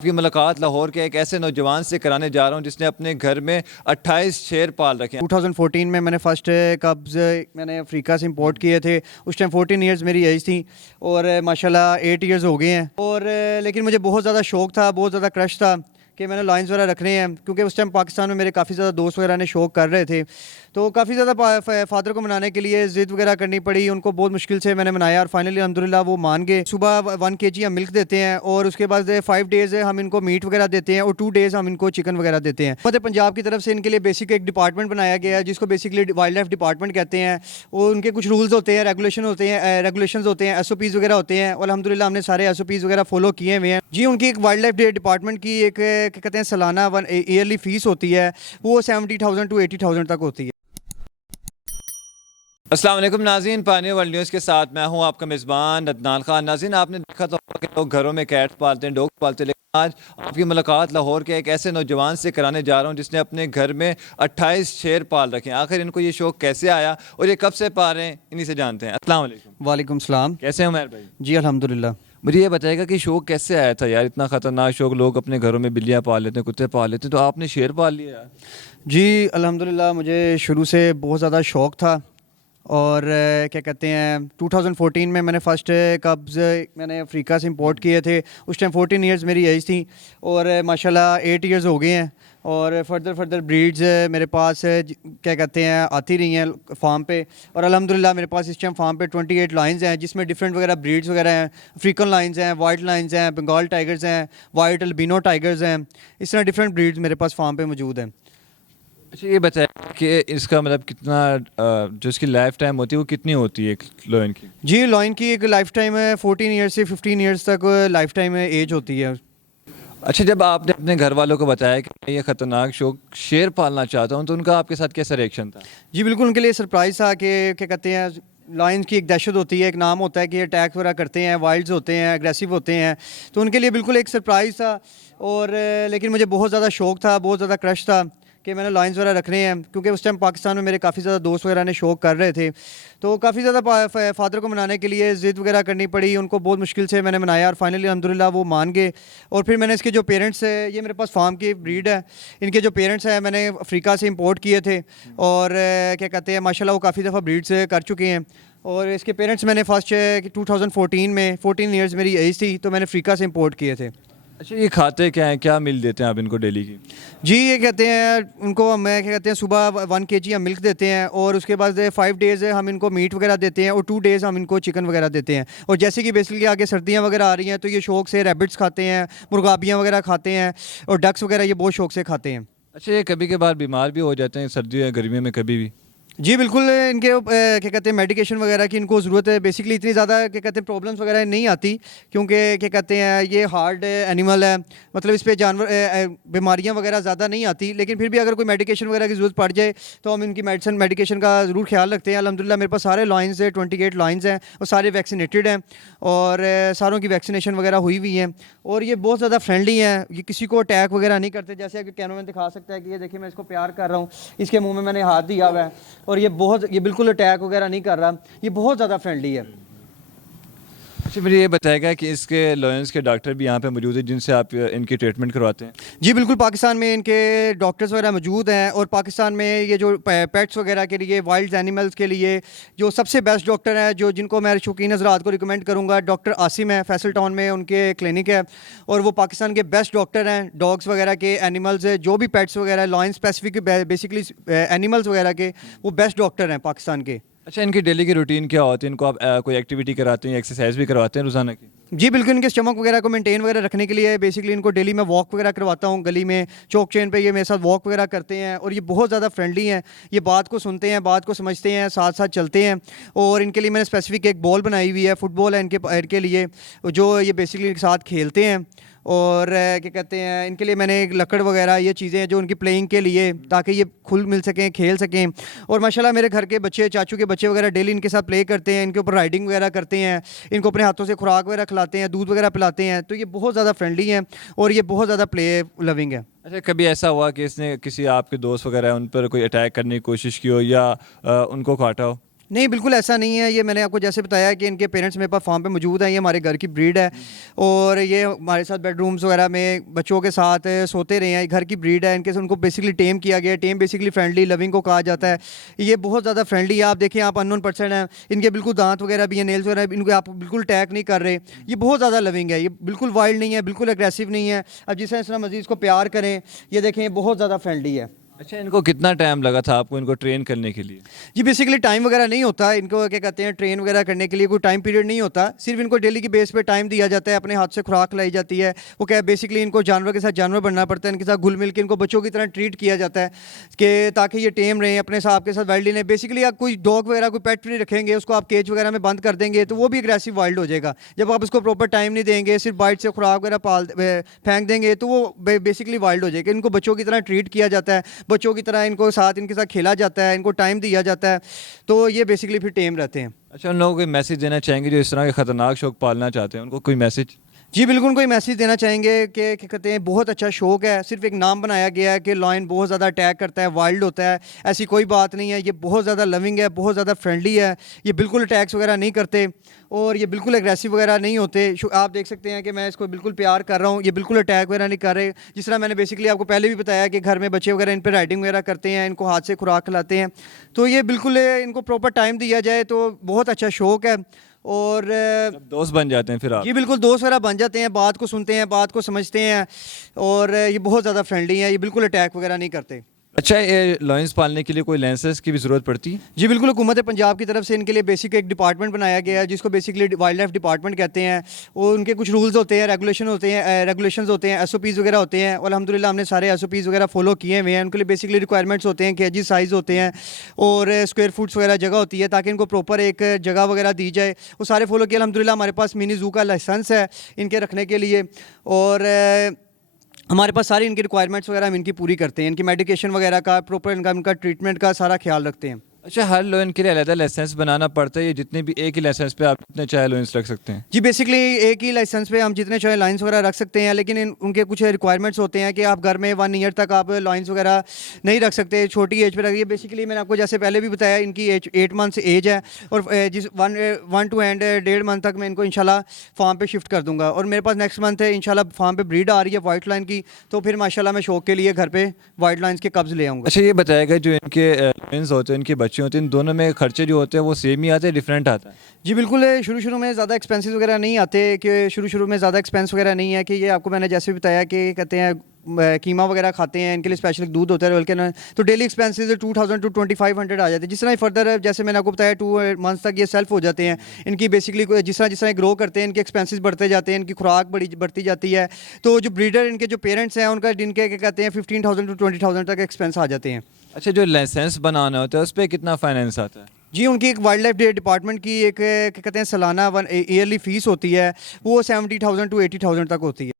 की मुलाकात लाहौर के एक ऐसे नौजवान से कराने जा रहा हूँ जिसने अपने घर में 28 शेर पाल रखे हैं। 2014 में मैंने फ़र्स्ट कब्ज़ मैंने अफ्रीका से इंपोर्ट किए थे। उस टाइम 14 इयर्स मेरी एज थी और माशाल्लाह 8 इयर्स हो गए हैं। और लेकिन मुझे बहुत ज़्यादा शौक़ था, बहुत ज़्यादा क्रश था कि मैंने लाइन्स वगैरह रखने हैं, क्योंकि उस टाइम पाकिस्तान में मेरे काफ़ी ज़्यादा दोस्त वगैरह ने शौक़ कर रहे थे। तो काफ़ी ज़्यादा फ़ादर को मनाने के लिए ज़िद वगैरह करनी पड़ी, उनको बहुत मुश्किल से मैंने मनाया और फाइनली अल्हम्दुलिल्लाह वो मान गए। सुबह 1 kg हम मिल्क देते हैं और उसके बाद 5 डेज़ हम इनको मीट वगैरह देते हैं और 2 डेज़ हम इनको चिकन वगैरह देते हैं। मतलब पंजाब की तरफ से इनके लिए बेसिक एक डिपार्टमेंट बनाया गया है जिसको बेसिकली वाइल्ड लाइफ डिपार्टमेंट कहते हैं। और उनके कुछ रूल्स होते हैं, रेगुलेशंस होते हैं, SOPs वगैरह होते हैं और अल्हम्दुलिल्लाह हमने सारे SOPs वगैरह फॉलो किए हुए हैं। जी, उनकी एक वाइल्ड लाइफ डिपार्टमेंट की एक क्या कहते हैं सालाना ईयरली फ़ीस होती है, वो 70,000 to 80,000 तक होती है। अस्सलाम वालेकुम नाज़रीन, पानी वर्ल्ड न्यूज़ के साथ मैं हूं आपका मेज़बान अदनान खान। नाज़रीन, आपने देखा तो कि लोग घरों में कैट्स पालते हैं, डॉग पालते हैं, लेकिन आज आपकी मुलाकात लाहौर के एक ऐसे नौजवान से कराने जा रहा हूं जिसने अपने घर में 28 शेर पाल रखे हैं। आखिर इनको ये शौक़ कैसे आया और ये कब से पाल रहे हैं, इन्हीं से जानते हैं। अस्सलाम वालेकुम। वालेकुम सलाम। कैसे हैं उमैर भाई? जी अल्हम्दुलिल्लाह। मुझे ये बताएगा कि शौक़ कैसे आया था यार? इतना ख़तरनाक शौक़, लोग अपने घरों में बिल्लियाँ पाल लेते हैं, कुत्ते पाल लेते हैं, तो आपने शेर पाल लिया यार? जी अल्हम्दुलिल्लाह, मुझे शुरू से बहुत ज़्यादा शौक़ था और क्या कहते हैं 2014 में मैंने फ़र्स्ट कब्ज़ मैंने अफ्रीका से इंपोर्ट किए थे। उस टाइम 14 इयर्स मेरी एज थी और माशाल्लाह 8 इयर्स हो गए हैं और फर्दर ब्रीड्स मेरे पास क्या कहते हैं आती रही हैं फार्म पे। और अल्हम्दुलिल्लाह मेरे पास इस टाइम फार्म पे 28 लाइन्स हैं जिसमें डिफरेंट वगैरह ब्रीड्स वगैरह हैं। अफ्रीकन लाइन्स हैं, वाइट लाइन्स हैं, बंगाल टाइगर्स हैं, वाइट अल्बिनो टाइगर्स हैं। इस तरह डिफरेंट ब्रीड्स मेरे पास फार्म पे मौजूद हैं। अच्छा, ये बताएं कि इसका मतलब कितना जो इसकी लाइफ टाइम होती है वो कितनी होती है एक लोयन की? जी, लॉइन की एक लाइफ टाइम है 14 ईयर्स से 15 ईयर्स तक लाइफ टाइम एज होती है। अच्छा, जब आपने अपने घर वालों को बताया कि मैं ये ख़तरनाक शौक शेर पालना चाहता हूँ, तो उनका आपके साथ कैसा रिएक्शन था? जी बिल्कुल, उनके लिए सरप्राइज़ था कि क्या कहते हैं लायंस की एक दहशत होती है, एक नाम होता है कि अटैक वगैरह करते हैं, वाइल्ड्स होते हैं, एग्रेसिव होते हैं, तो उनके लिए बिल्कुल एक सरप्राइज़ था। और लेकिन मुझे बहुत ज़्यादा शौक़ था, बहुत ज़्यादा क्रश था कि मैंने लाइन्स वगैरह रखने हैं, क्योंकि उस टाइम पाकिस्तान में मेरे काफ़ी ज़्यादा दोस्त वगैरह ने शौक़ कर रहे थे। तो काफ़ी ज़्यादा फ़ादर को मनाने के लिए ज़िद वगैरह करनी पड़ी, उनको बहुत मुश्किल से मैंने मनाया और फाइनली अल्हम्दुलिल्लाह वो मान गए। और फिर मैंने इसके जो पेरेंट्स है, ये मेरे पास फार्म की ब्रीड है, इनके जो पेरेंट्स हैं मैंने अफ्रीका से इंपोर्ट किए थे और क्या कहते हैं माशाल्लाह वो काफ़ी दफ़ा ब्रीड से कर चुके हैं। और इसके पेरेंट्स मैंने फर्स्ट 2014 में 14 इयर्स मेरी एज थी, तो मैंने अफ्रीका से इंपोर्ट किए थे। अच्छा, ये खाते क्या हैं, क्या मिल देते हैं आप इनको डेली की? जी, ये कहते हैं उनको मैं क्या कहते हैं सुबह 1 kg हम मिल्क देते हैं और उसके बाद 5 डेज़ हम इनको मीट वगैरह देते हैं और 2 डेज़ हम इनको चिकन वगैरह देते हैं। और जैसे कि बेसिकली आगे सर्दियाँ वगैरह आ रही हैं तो ये शौक़ से रैबिट्स खाते हैं, मुर्गाबियाँ वगैरह खाते हैं और डक्स वगैरह ये बहुत शौक़ से खाते हैं। अच्छा, ये कभी कभार बीमार भी हो जाते हैं सर्दियों या गर्मियों में कभी भी? जी बिल्कुल, इनके क्या कहते हैं मेडिकेशन वगैरह की इनको ज़रूरत है। बेसिकली इतनी ज़्यादा क्या कहते हैं प्रॉब्लम्स वगैरह नहीं आती, क्योंकि क्या कहते हैं ये हार्ड एनिमल है, मतलब इस पे जानवर बीमारियां वगैरह ज़्यादा नहीं आती। लेकिन फिर भी अगर कोई मेडिकेशन वगैरह की ज़रूरत पड़ जाए तो हम इनकी मेडिकेशन का ज़रूर ख्याल रखते हैं। अल्हम्दुलिल्लाह मेरे पास सारे लाइन्स है, 28 लाइन्स हैं और सारे वैक्सीनेटेड हैं और सारों की वैक्सीनेशन वगैरह हुई हुई हैं। और ये बहुत ज़्यादा फ्रेंडली हैं, ये किसी को अटैक वगैरह नहीं करते। जैसे कि कैमरा में दिखा सकता है कि ये देखिए मैं इसको प्यार कर रहा हूँ, इसके मुँह में मैंने हाथ दिया हुआ है और ये बिल्कुल अटैक वगैरह नहीं कर रहा, ये बहुत ज़्यादा फ्रेंडली है। अच्छा, मुझे ये बताएगा कि इसके लॉयंस के डॉक्टर भी यहाँ पे मौजूद है जिनसे आप इनकी ट्रीटमेंट करवाते हैं? जी बिल्कुल, पाकिस्तान में इनके डॉक्टर्स वगैरह मौजूद हैं और पाकिस्तान में ये जो पेट्स वगैरह के लिए, वाइल्ड एनिमल्स के लिए जो सबसे बेस्ट डॉक्टर हैं, जो जिनको मैं शौकीन हज़रात को रिकमेंड करूँगा, डॉक्टर आसिम है, फैसल टाउन में उनके क्लिनिक है और वो पाकिस्तान के बेस्ट डॉक्टर हैं। डॉग्स वगैरह के, एनिमल्स जो भी पेट्स वगैरह, लॉयन स्पेसिफिक बेसिकली एनिमल्स वगैरह के वो बेस्ट डॉक्टर हैं पाकिस्तान के। अच्छा, इनकी डेली की रूटीन क्या होती है? इनको आप कोई एक्टिविटी कराते हैं, एक्सरसाइज भी करवाते हैं रोज़ाना की? जी बिल्कुल, इनके स्टमक वगैरह को मेंटेन वगैरह रखने के लिए बेसिकली इनको डेली मैं वॉक वगैरह करवाता हूँ गली में, चौक चेन पे ये मेरे साथ वॉक वगैरह करते हैं और ये बहुत ज़्यादा फ्रेंडली हैं। ये बात को सुनते हैं, बात को समझते हैं, साथ साथ चलते हैं। और इनके लिए मैंने स्पेसिफिक एक बॉल बनाई हुई है, फुटबॉल है इनके लिए, जो ये बेसिकली इनके साथ खेलते हैं। और क्या कहते हैं इनके लिए मैंने एक लकड़ वगैरह ये चीज़ें हैं जो उनकी प्लेइंग के लिए, ताकि ये खुल मिल सकें, खेल सकें। और माशाल्लाह मेरे घर के बच्चे, चाचू के बच्चे वगैरह डेली इनके साथ प्ले करते हैं, इनके ऊपर राइडिंग वगैरह करते हैं, इनको अपने हाथों से खुराक वगैरह खिलाते हैं, दूध वगैरह पिलाते हैं। तो ये बहुत ज़्यादा फ्रेंडली हैं और ये बहुत ज़्यादा प्ले लविंग है। अच्छा, कभी ऐसा हुआ कि इसने किसी आपके दोस्त वगैरह उन पर कोई अटैक करने की कोशिश की हो या उनको काटा हो? नहीं, बिल्कुल ऐसा नहीं है। ये मैंने आपको जैसे बताया कि इनके पेरेंट्स मेरे पास फार्म पे मौजूद हैं। ये हमारे घर की ब्रीड है और ये हमारे साथ बेडरूम्स वगैरह में बच्चों के साथ सोते रहे हैं। घर की ब्रीड है, इनके से उनको बेसिकली टेम किया गया है। टेम बेसिकली फ्रेंडली लविंग को कहा जाता है। ये बहुत ज़्यादा फ्रेंडली है। आप देखें, आप अननोन पर्सन हैं, इनके बिल्कुल दांत वगैरह भी हैं, नेल्स वगैरह भी, इनको आप बिल्कुल अटैक नहीं कर रहे। ये बहुत ज़्यादा लविंग है, ये बिल्कुल वाइल्ड नहीं है, बिल्कुल अग्रेसिव नहीं है। अब जिस तरह मजीद इसको प्यार करें, ये देखें ये बहुत ज़्यादा फ्रेंडली है। अच्छा, इनको कितना टाइम लगा था आपको इनको ट्रेन करने के लिए? जी बेसिकली टाइम वगैरह नहीं होता इनको, क्या कहते हैं, ट्रेन वगैरह करने के लिए कोई टाइम पीरियड नहीं होता। सिर्फ इनको डेली की बेस पे टाइम दिया जाता है, अपने हाथ से खुराक लाई जाती है। वो क्या बेसिकली इनको जानवर के साथ जानवर बनना पड़ता है, इनके साथ घुल मिल के इनको बच्चों की तरह ट्रीट किया जाता है कि ताकि ये टेम रहें अपने साथ, आपके साथ वाइल्डली नहीं। बेसिकली आप कोई डॉग वगैरह कोई पेट नहीं रखेंगे, उसको आप केज वगैरह में बंद कर देंगे तो वो भी अग्रेसिव वाइल्ड हो जाएगा। जब आप उसको प्रॉपर टाइम नहीं देंगे, सिर्फ बाइट से खुराक वगैरह फेंक देंगे तो वो बेसिकली वाइल्ड हो जाएगा। इनको बच्चों की तरह ट्रीट किया जाता है, बच्चों की तरह इनको साथ इनके साथ खेला जाता है, इनको टाइम दिया जाता है, तो ये बेसिकली फिर टेम रहते हैं। अच्छा, उन लोगों को मैसेज देना चाहेंगे जो इस तरह के ख़तरनाक शौक पालना चाहते हैं, उनको कोई मैसेज? जी बिल्कुल, कोई मैसेज देना चाहेंगे कि क्या कहते हैं, बहुत अच्छा शौक है। सिर्फ एक नाम बनाया गया है कि लॉयन बहुत ज़्यादा अटैक करता है, वाइल्ड होता है, ऐसी कोई बात नहीं है। ये बहुत ज़्यादा लविंग है, बहुत ज़्यादा फ्रेंडली है। ये बिल्कुल अटैक्स वगैरह नहीं करते और ये बिल्कुल एग्रेसिव वगैरह नहीं होते। आप देख सकते हैं कि मैं इसको बिल्कुल प्यार कर रहा हूँ, ये बिल्कुल अटैक वगैरह नहीं कर रहे। जिस तरह मैंने बेसिकली आपको पहले भी बताया कि घर में बच्चे वगैरह इन पर राइडिंग वगैरह करते हैं, इनको हाथ से खुराक खिलाते हैं, तो ये बिल्कुल इनको प्रॉपर टाइम दिया जाए तो बहुत अच्छा शौक है। और दोस्त बन जाते हैं फिर आप? जी बिल्कुल, दोस्त वगैरह बन जाते हैं, बात को सुनते हैं, बात को समझते हैं और ये बहुत ज़्यादा फ्रेंडली हैं, ये बिल्कुल अटैक वगैरह नहीं करते। अच्छा, ये लॉयंस पालने के लिए कोई लाइसेंस की भी ज़रूरत पड़ती है? जी बिल्कुल, हुकूमत पंजाब की तरफ से इनके लिए बेसिक एक डिपार्टमेंट बनाया गया है जिसको बेसिकली वाइल्ड लाइफ डिपार्टमेंट कहते हैं। और उनके कुछ रूल्स होते हैं, रेगुलेशंस होते हैं, एसओपीज़ वगैरह होते हैं और अल्हम्दुलिल्लाह हमने सारे एसओपीज़ वगैरह फॉलो किए हुए हैं। उनके लिए बेसिकली रिक्वायरमेंट्स होते हैं, केजी साइज़ होते हैं और स्क्वायर फुट्स वगैरह जगह होती है ताकि इनको प्रॉपर एक जगह वगैरह दी जाए। वो सारे फॉलो किए। अल्हम्दुलिल्लाह हमारे पास मिनी ज़ू का लाइसेंस है इनके रखने के लिए और हमारे पास सारी इनकी रिक्वायरमेंट्स वगैरह हम इनकी पूरी करते हैं। इनकी मेडिकेशन वगैरह का प्रॉपर इनका ट्रीटमेंट का सारा ख्याल रखते हैं। अच्छा, हर लोन के लिए अलग लाइसेंस बनाना पड़ता है या जितने भी एक ही लाइसेंस पे आप जितने चाहे लोन्स रख सकते हैं? जी बेसिकली एक ही लाइसेंस पे हम जितने चाहे लाइन्स वगैरह रख सकते हैं, लेकिन उनके कुछ रिक्वायरमेंट्स होते हैं कि आप घर में 1 ईयर तक आप लाइन्स वगैरह नहीं रख सकते, छोटी एज पे रखिए। बेसिकली मैंने आपको जैसे पहले भी बताया, इनकी एज 8 मंथ्स एज है और जिस 1 to 1.5 मंथ तक मैं इनको इंशाल्लाह फार्म पे शिफ्ट कर दूंगा। और मेरे पास नेक्स्ट मंथ है इंशाल्लाह फार्म पे ब्रीड आ रही है वाइट लाइन की, तो फिर माशाल्लाह मैं शौक के लिए घर पे वाइट लाइन्स के कब्ज ले आऊँगा। अच्छा, ये बताएगा जो इनके लोन्स होते हैं, इनके बच्चे होते हैं, इन दोनों में खर्चे जो होते हैं वो सेम ही आते हैं, डिफरेंट आता है? जी बिल्कुल, शुरू में ज़्यादा एक्सपेंसेस वगैरह नहीं आते कि शुरू में ज़्यादा एक्सपेंस वगैरह नहीं है कि ये आपको मैंने जैसे भी बताया कि कहते हैं कीमा वगैरह खाते हैं, इनके लिए स्पेशल दूध होता है बल्कि ना, तो डेली एक्सपेंसेस 2000 to 2500 आ जाते हैं। जिस तरह फर्दर जैसे मैंने आपको बताया 2 मंथ्स तक ये सेल्फ हो जाते हैं। इनकी बेसिकली जिस तरह ग्रो करते हैं, इनके एक्सपेंसेस बढ़ते जाते हैं, इनकी खुराक बढ़ती जाती है। तो जो ब्रीडर इनके जो पेरेंट्स हैं उनका इनके क्या कहते हैं 15,000 to 20,000 तक एक्सपेंस आ जाते हैं। अच्छा, जो लाइसेंस बनाना होता है उस पर कितना फाइनेंस आता है? जी उनकी एक वाइल्ड लाइफ डिपार्टमेंट की एक क्या कहते हैं सालाना ईयरली फ़ीस होती है, वो 70,000 to 80,000 तक होती है।